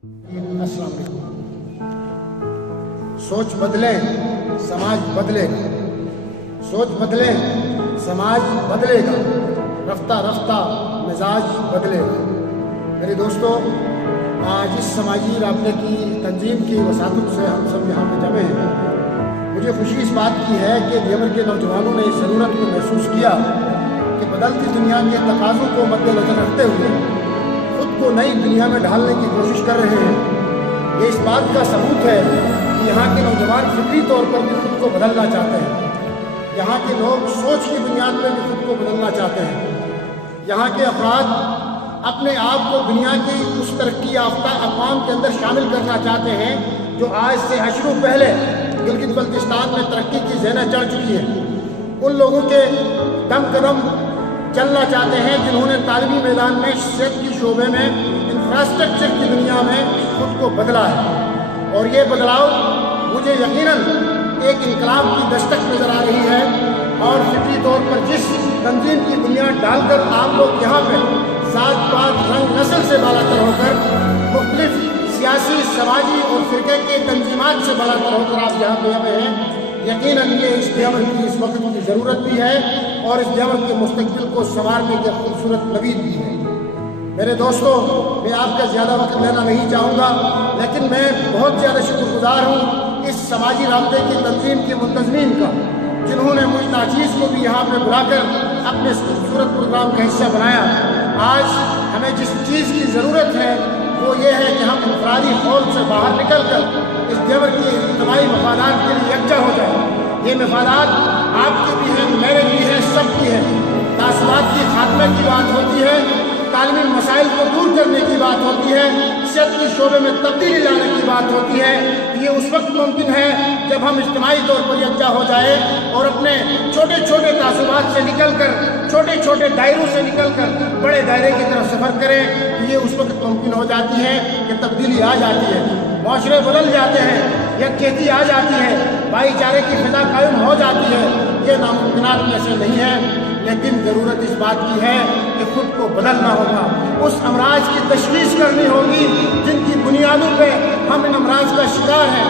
अस्सलाम वालेकुम। सोच बदलें समाज बदलेगा, सोच बदलें समाज बदलेगा, रफ्ता रफ्ता मिजाज बदलेगा। मेरे दोस्तों, आज इस समाजी राब्ते की तंजीम की वसातत से हम सब यहाँ पे जमे हैं। मुझे खुशी इस बात की है कि देवर के नौजवानों ने इस ज़रूरत को महसूस किया कि बदलती दुनिया के तकाज़ों को मद्देनज़र रखते हुए खुद को नई दुनिया में ढालने की कोशिश कर रहे हैं। ये इस बात का सबूत है कि यहाँ के नौजवान फिक्री तौर पर भी खुद को बदलना चाहते हैं। यहाँ के लोग सोच की बुनियाद पर भी खुद को बदलना चाहते हैं। यहाँ के अफराद अपने आप को दुनिया की उस तरक्की याफ्ता अक़वाम के अंदर शामिल करना चाहते हैं जो आज से अशरों पहले गिलगित बल्तिस्तान में तरक्की की ज़ेना चढ़ चुकी है। उन लोगों के दम कदम चलना चाहते हैं जिन्होंने तालीमी मैदान में, सेहत की शोबे में, इंफ्रास्ट्रक्चर की दुनिया में खुद को बदला है। और ये बदलाव मुझे यकीनन एक इनकलाब की दस्तक नज़र आ रही है। और फिक्री तौर पर जिस तंजीम की बुनियाद डालकर आप लोग यहाँ पे ज़ात पात रंग नस्ल से बालातर होकर मुख्तलिफ सियासी, समाजी और फ़िरके के तंजीमात से बालातर होकर आप यहाँ पे हैं, यकीनन ये इस देवर की इस वक्त की ज़रूरत भी है और इस देवर के मुस्तक़बिल को संवारने के खूबसूरत नवीद भी है। मेरे दोस्तों, मैं आपका ज़्यादा वक्त लेना नहीं चाहूँगा, लेकिन मैं बहुत ज़्यादा शुक्रगुज़ार हूँ इस समाजी राब्ते की तंजीम के मुंतज़मीन का, जिन्होंने मुझ नाचीज़ को भी यहाँ पर बुलाकर अपने इस खूबसूरत प्रोग्राम का हिस्सा बनाया। आज हमें जिस चीज़ की ज़रूरत है वो ये है कि हम इंफरादी खौल से बाहर निकल कर इस देवर के इज्तिमाई मफादात के लिए यकजा हो जाए। ये मफादात आपके भी हैं, मेरे भी हैं, सबकी हैं। तासुरात की खात्मे की बात होती है, तालीमी मसाइल को दूर करने की बात होती है, सेहत के शोबे में तब्दीली लाने की बात होती है। ये उस वक्त मुमकिन है जब हम इज्तिमाई तौर पर यकजा हो जाए और अपने छोटे छोटे तासुरात से निकल कर, छोटे छोटे दायरों से निकल कर बड़े दायरे की तरफ सफ़र करें। ये उस वक्त मुमकिन हो जाती है कि तब्दीली आ जाती है, माशरे बदल जाते हैं, यकजहती आ जाती है, भाईचारे की फ़िज़ा कायम हो जाती है। ये नामुमकिनात में से नहीं है, लेकिन ज़रूरत इस बात की है कि खुद को बदलना होगा, उस अमराज की तशख़ीस करनी होगी जिनकी बुनियादों पे हम इन अमराज का शिकार हैं।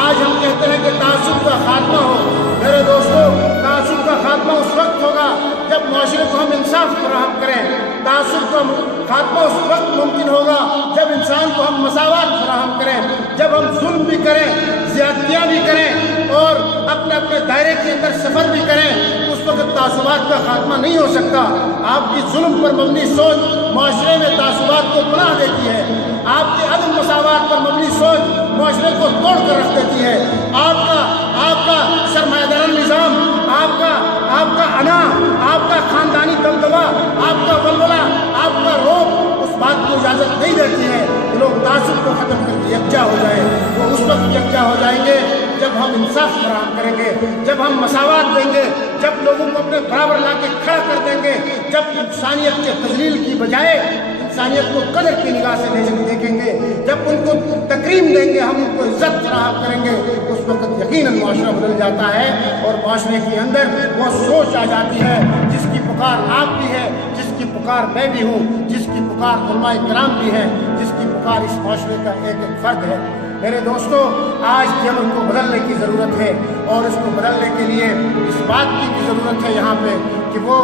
आज हम कहते हैं कि तासुब का खात्मा हो। मेरे दोस्तों, तासुब का खात्मा उस वक्त होगा जब माशरे को हम इंसाफ फराहम करें। तासुब का खात्मा उस वक्त मुमकिन होगा जब इंसान को हम मसावत फराहम करें, जब हम जुल्म भी करें, ज़्यादतियाँ भी करें और अपने अपने दायरे के अंदर सफ़र भी करें। उस वक्त तासुबात का खात्मा नहीं हो सकता। आपकी जुल्म पर मबनी सोच माशरे में तासुबात को पनाह देती है। आपके अदम मसावत पर मबनी सोच माशरे को तोड़ कर रख देती है। आपका सरमायादार निज़ाम, आपका अना, आपका ख़ानदानी दबदबा, आपका वलवला, आपका रोब उस बात को इजाज़त नहीं देती है कि लोग तासुब को ख़त्म करके यकजा हो जाए। वो उस वक्त यकजा हो जाएंगे जब हम इंसाफ फराहम करेंगे, जब हम मसावत देंगे, जब लोगों को अपने बराबर ला के खड़ा कर देंगे, जब इंसानियत के तज़लील की बजाय इंसानियत को कदर की निगाह से देखेंगे, जब उनको तकरीम देंगे, हम उनको इज़्ज़त फराहम करेंगे, उस वक्त यकीनन माशरा बदल जाता है और माशरे के अंदर वो सोच आ जाती है जिसकी पुकार आप भी है, जिसकी पुकार मैं भी हूँ, जिसकी पुकार उलमाए किराम भी है, जिसकी पुकार इस माशरे का एक एक फ़र्द है। मेरे दोस्तों, आज देवर को बदलने की ज़रूरत है और इसको बदलने के लिए इस बात की भी ज़रूरत है यहाँ पे कि वो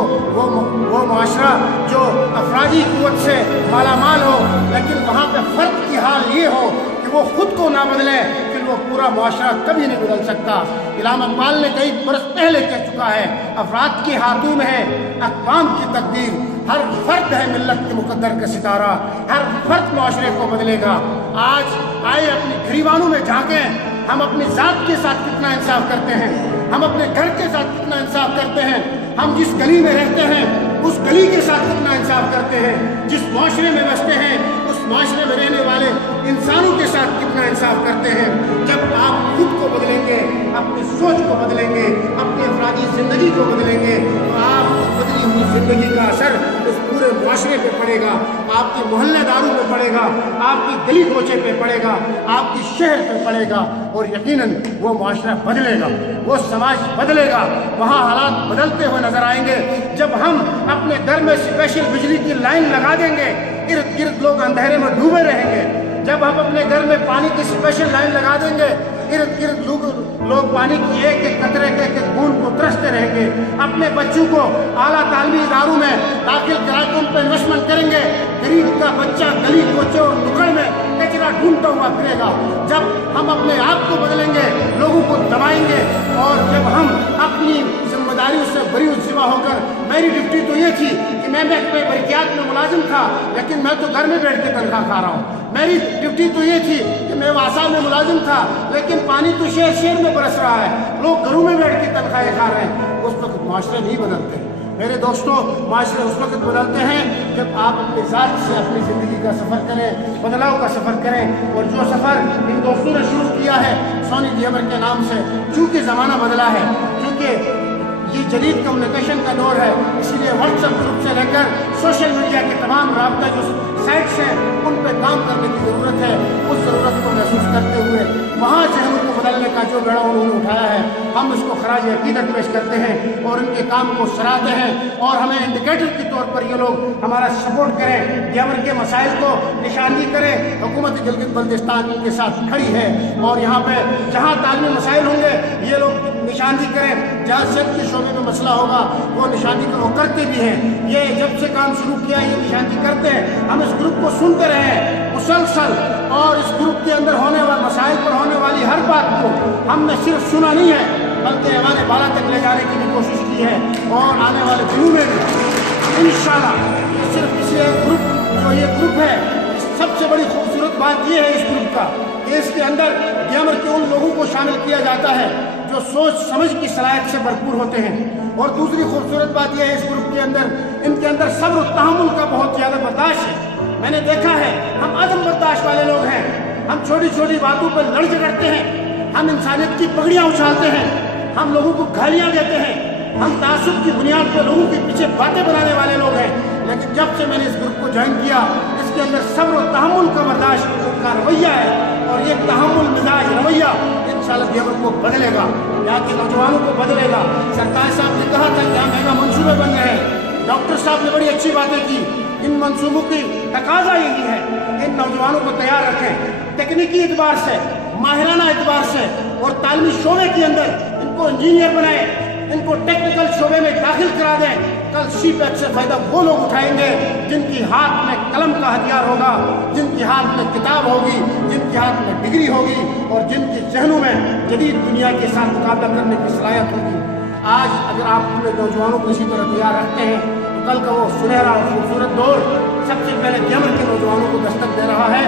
माशरा जो अफरादी क़ुव्वत से मालामाल हो, लेकिन वहाँ पे फ़र्द की हाल ये हो कि वो ख़ुद को ना बदले, फिर वो पूरा माशरा कभी नहीं बदल सकता। इल्हाम इक़बाल ने कई बरस पहले कह चुका है, अफराद के हाथों में है अक़वाम की तकदीर, हर फ़र्द है मिल्लत के मुक़द्दर का सितारा, हर फ़र्द माशरे को बदलेगा। आज आए अपनी ग़रीबानों में झाँकें, हम अपनी ज़ात के साथ कितना इंसाफ करते हैं, हम अपने घर के साथ कितना इंसाफ करते हैं, हम जिस गली में रहते हैं उस गली के साथ कितना इंसाफ करते हैं, जिस माशरे में बसते हैं उस माशरे में रहने वाले इंसानों के साथ कितना इंसाफ करते हैं। जब आप खुद को बदलेंगे, अपनी सोच को बदलेंगे, अपनी अफरादी ज़िंदगी को बदलेंगे, तो आप बदली हुई ज़िंदगी का असर उस पूरे माशरे पे पड़ेगा, आपके मोहल्लेदारों पे पड़ेगा, आपकी गली कोचे पे पड़ेगा, आपकी शहर पे पड़ेगा और यकीनन वो माशरा बदलेगा, वो समाज बदलेगा। वहाँ हालात बदलते हुए नज़र आएंगे जब हम अपने घर में स्पेशल बिजली की लाइन लगा देंगे, इर्द गिर्द लोग अंधेरे में डूबे रहेंगे, जब हम अपने घर में पानी की स्पेशल लाइन लगा देंगे, इर्द गिर्द लोग पानी की एक एक कतरे के एक बूंद को तरसते रहेंगे। अपने बच्चों को आला तालीमी इदारों में दाखिल करा के उन पर इन्वेस्टमेंट करेंगे। गरीब का बच्चा गली कोचे और नुक्कड़ में कचरा ढूंढता हुआ फिरेगा। जब हम अपने आप को बदलेंगे, लोगों को दबाएंगे, और जब हम अपनी जिम्मेदारियों से बरी जिम्मा होकर, मेरी ड्यूटी तो ये थी कि मैं बरकियात में मुलाजिम था, लेकिन मैं तो घर में बैठ के तनख्वाह खा रहा हूँ। मेरी ड्यूटी तो ये थी कि मैं वासा में मुलाजिम था, लेकिन पानी तो शहर शहर में बरस रहा है, लोग घरों में बैठ के तनख्वाहें खा रहे हैं। उस वक्त माशरे नहीं बदलते मेरे दोस्तों। माशरे उस वक्त बदलते हैं जब आप अपने ज़ात से अपनी ज़िंदगी का सफ़र करें, बदलाव का सफ़र करें। और जो सफ़र इन दोस्तों ने शुरू किया है सोनी दियमर के नाम से, चूँकि ज़माना बदला है, क्योंकि ये जदीद कम्युनिकेशन का दौर है, इसीलिए व्हाट्सएप ग्रुप से लेकर सोशल मीडिया के तमाम राब्ता जो साइट्स हैं उन पर काम करने की ज़रूरत है। उस ज़रूरत को महसूस करते हुए वहाँ जहनों को बदलने का जो बेड़ा उन्होंने उठाया है, हम इसको खराज अकीदत पेश करते हैं और इनके काम को सराहते हैं। और हमें इंडिकेटर के तौर पर ये लोग हमारा सपोर्ट करें, दियमर के मसाइल को निशानदी करें। हुकूमत गिलगित बल्तिस्तान इनके साथ खड़ी है और यहाँ पे जहाँ तालीमी मसाइल होंगे ये लोग निशानदी करें। जहाँ सेहत के शोबे में मसला होगा वो निशानदी वो करते भी हैं। ये जब से काम शुरू किया ये निशानदी करते हैं। हम इस ग्रुप को सुनते रहें मुसलसल, और इस ग्रुप के अंदर होने वाले मसाइल पर होने वाली हर बात को हमने सिर्फ सुना नहीं है, बल्कि हमारे बाला तक ले जाने की भी कोशिश की है। और आने वाले दिनों में भी इंशाल्लाह सिर्फ इसी ग्रुप जो ये ग्रुप है, सबसे बड़ी खूबसूरत बात ये है इस ग्रुप का कि इसके अंदर दियमर के उन लोगों को शामिल किया जाता है जो सोच समझ की सलाहियत से भरपूर होते हैं। और दूसरी खूबसूरत बात यह है इस ग्रुप के अंदर, इनके अंदर सब्र और तहम्मुल का बहुत ज़्यादा बर्दाश्त है। मैंने देखा है हम अदम बर्दाश्त वाले लोग हैं, हम छोटी छोटी बातों पर लड़ झगड़ते हैं, हम इंसानियत की पगड़ियाँ उछालते हैं, हम लोगों को गालियाँ देते हैं, हम तासुब की बुनियाद पर लोगों के पीछे बातें बनाने वाले लोग हैं। लेकिन जब से मैंने इस ग्रुप को ज्वाइन किया, इसके अंदर सब्र और तहम्मुल का बर्दाश्त का रवैया है, और ये तहम्मुल मिजाज रवैया इंशाअल्लाह दियमर को बदलेगा, यहाँ के नौजवानों को बदलेगा। सरकार साहब ने कहा था कि यहाँ मेगा मंसूबे बन रहे हैं, डॉक्टर साहब ने बड़ी अच्छी बातें की। इन मंसूबों की तकाजा यही है कि इन नौजवानों को तैयार रखें, तकनीकी एतबार से, माहिराना एतबार से, और तालीमी शोबे के अंदर इनको इंजीनियर बनाएं, इनको टेक्निकल शोबे में दाखिल करा दें। कल CPEC से फ़ायदा वो लोग उठाएंगे जिनकी हाथ में कलम का हथियार होगा, जिनकी हाथ में किताब होगी, जिनके हाथ में डिग्री होगी, और जिनके जहनों में जदीद दुनिया के साथ मुकाबला करने की सलाहियत होगी। आज अगर आप अपने नौजवानों को इसी तरह तैयार रखते हैं तो कल का वो सुनहरा और खूबसूरत दौर सबसे पहले दियमर के नौजवानों को दस्तक दे रहा है,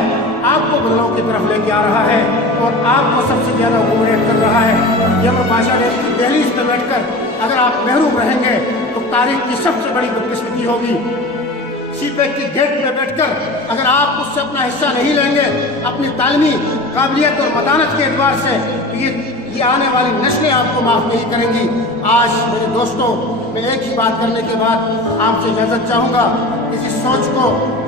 आपको बदलाव की तरफ लेके आ रहा है, और आपको सबसे ज़्यादा कोऑर्डिनेट कर रहा है। दियमर बादशाह ने की दहलीज पर बैठकर अगर आप महरूम रहेंगे तो तारीख की सबसे बड़ी बदकिस्मती होगी। CPEC की गेट में बैठकर अगर आप उससे अपना हिस्सा नहीं लेंगे अपनी तालीमी काबिलियत और मतानत के एतबार से, तो ये आने वाली नस्लें आपको माफ़ नहीं करेंगी। आज मेरे दोस्तों, मैं एक ही बात करने के बाद आपसे इजाज़त चाहूँगा। इसी सोच को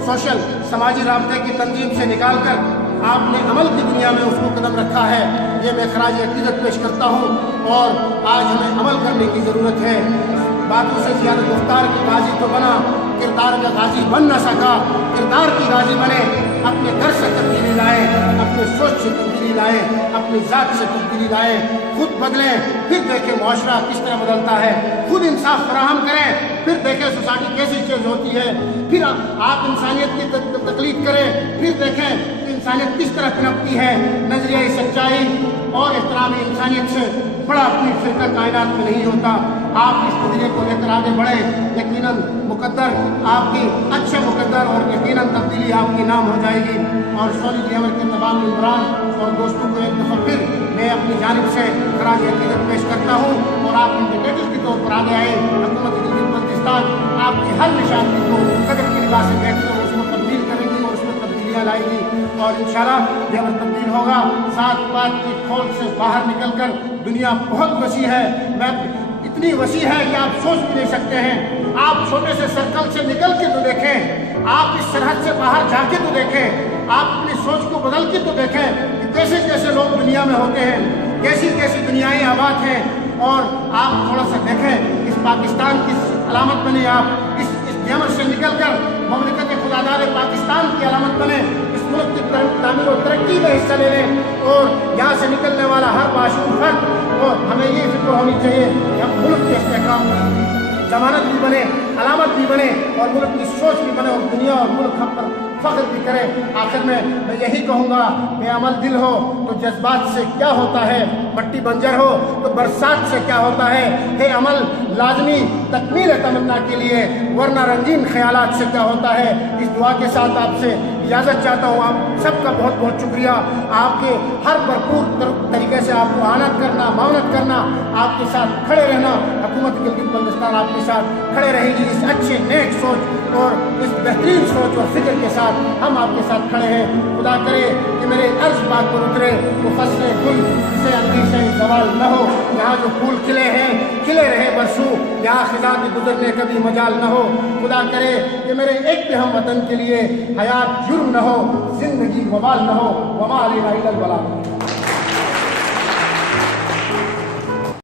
सोशल समाजी राब्ते की तंजीम से निकाल कर आपने अमल की दुनिया में उसको कदम रखा है, ये मैं खराज अकीदत पेश करता हूँ। और आज हमें अमल करने की ज़रूरत है। बातों से ज़्यादा गुफ्तार की गाजी तो बना, किरदार का गाजी बन न सका। किरदार की गाजी बने, अपने घर से तब्दीली लाए, अपने सोच से तब्दीली लाए, अपनी ज़ात से तब्दीली लाए, खुद बदलें, फिर देखें मुआशरा किस तरह बदलता है। खुद इंसाफ फराहम करें, फिर देखें सोसाइटी कैसी चेंज होती है। फिर आप इंसानियत की तकलीफ करें, फिर देखें इंसानियत किस तरह पनपती है। नजरिया सच्चाई और एहतराम इंसानियत से बड़ा अपनी फिरका कायनात में नहीं होता। आप इस नजरिए को लेकर आगे बढ़े, यकीनन मुकद्दर आपकी अच्छे मुकद्दर और यकीनन तब्दीली आपकी नाम हो जाएगी। और सोनी दियमर के तमाम इमरान और दोस्तों को एक दफ़ा फिर मैं अपनी जानिब से खराज अकीदत पेश करता हूँ। और आप इंडिकेटर के तौर पर आगे आए, हुकूमत गिलगित बल्तिस्तान आपकी हर निशानी को कदर की निगाह से देखकर उसको तब्दील करेगी और उसमें तब्दीलियाँ लाएगी। और इंशाअल्लाह दियमर तब्दील होगा। सात बात की खोल से बाहर निकलकर दुनिया बहुत वसी है, मैं इतनी वसी है कि आप सोच भी नहीं सकते हैं। आप छोटे से सर्कल से निकल के तो देखें, आप इस सरहद से बाहर जाके तो देखें, आप अपनी सोच को बदल के तो देखें कि कैसे कैसे लोग दुनिया में होते हैं, कैसी कैसी दुनियाएं आबाद हैं। और आप थोड़ा सा देखें इस पाकिस्तान की अलामत बने, आप इस दियमर से निकल कर ममलिकत खुदादार पाकिस्तान की अलामत बने। इस मुल्क की तामीर और तरक्की में हिस्सा ले लें, और यहाँ से निकलने वाला हर माशूम फर्द, और हमें ये फिक्र होनी चाहिए कि हम मुल्क के इस्तेहकाम जमानत भी बने, अलामत भी बने, और मुल्क की सोच भी बने, और दुनिया और मुल्क हम पर फ़ख्र भी करें। आखिर में मैं यही कहूँगा, बेअमल दिल हो तो जज्बात से क्या होता है, मट्टी बंजर हो तो बरसात से क्या होता है। हे अमल लाजमी तकमील तमन्ना के लिए, वरना रंगीन ख्यालात से क्या होता है। इस दुआ के साथ आपसे इजाज़त चाहता हूँ। आप सबका बहुत बहुत शुक्रिया। आपके हर भरपूर तरीके से आपको आनत करना, मावनत करना, आपके साथ खड़े रहना, हुकूमत गिलगित बल्तिस्तान आपके साथ खड़े रहेगी। इस अच्छे नेक सोच और इस बेहतरीन सोच और फिक्र के साथ हम आपके साथ खड़े हैं। खुदा करे कि मेरे अर्ज बात पर उतरे वो फसलें गुल से अंदेशे सवाल न हो। यहाँ जो फूल खिले हैं खिले रहे बरसों, यहाँ खिजा के गुजरने कभी मजाल न हो। खुदा करे कि मेरे एक भी हम वतन के लिए हयात जुर्म न हो, जिंदगी वबाल न हो। वमा अलैना इल्लल बलाग।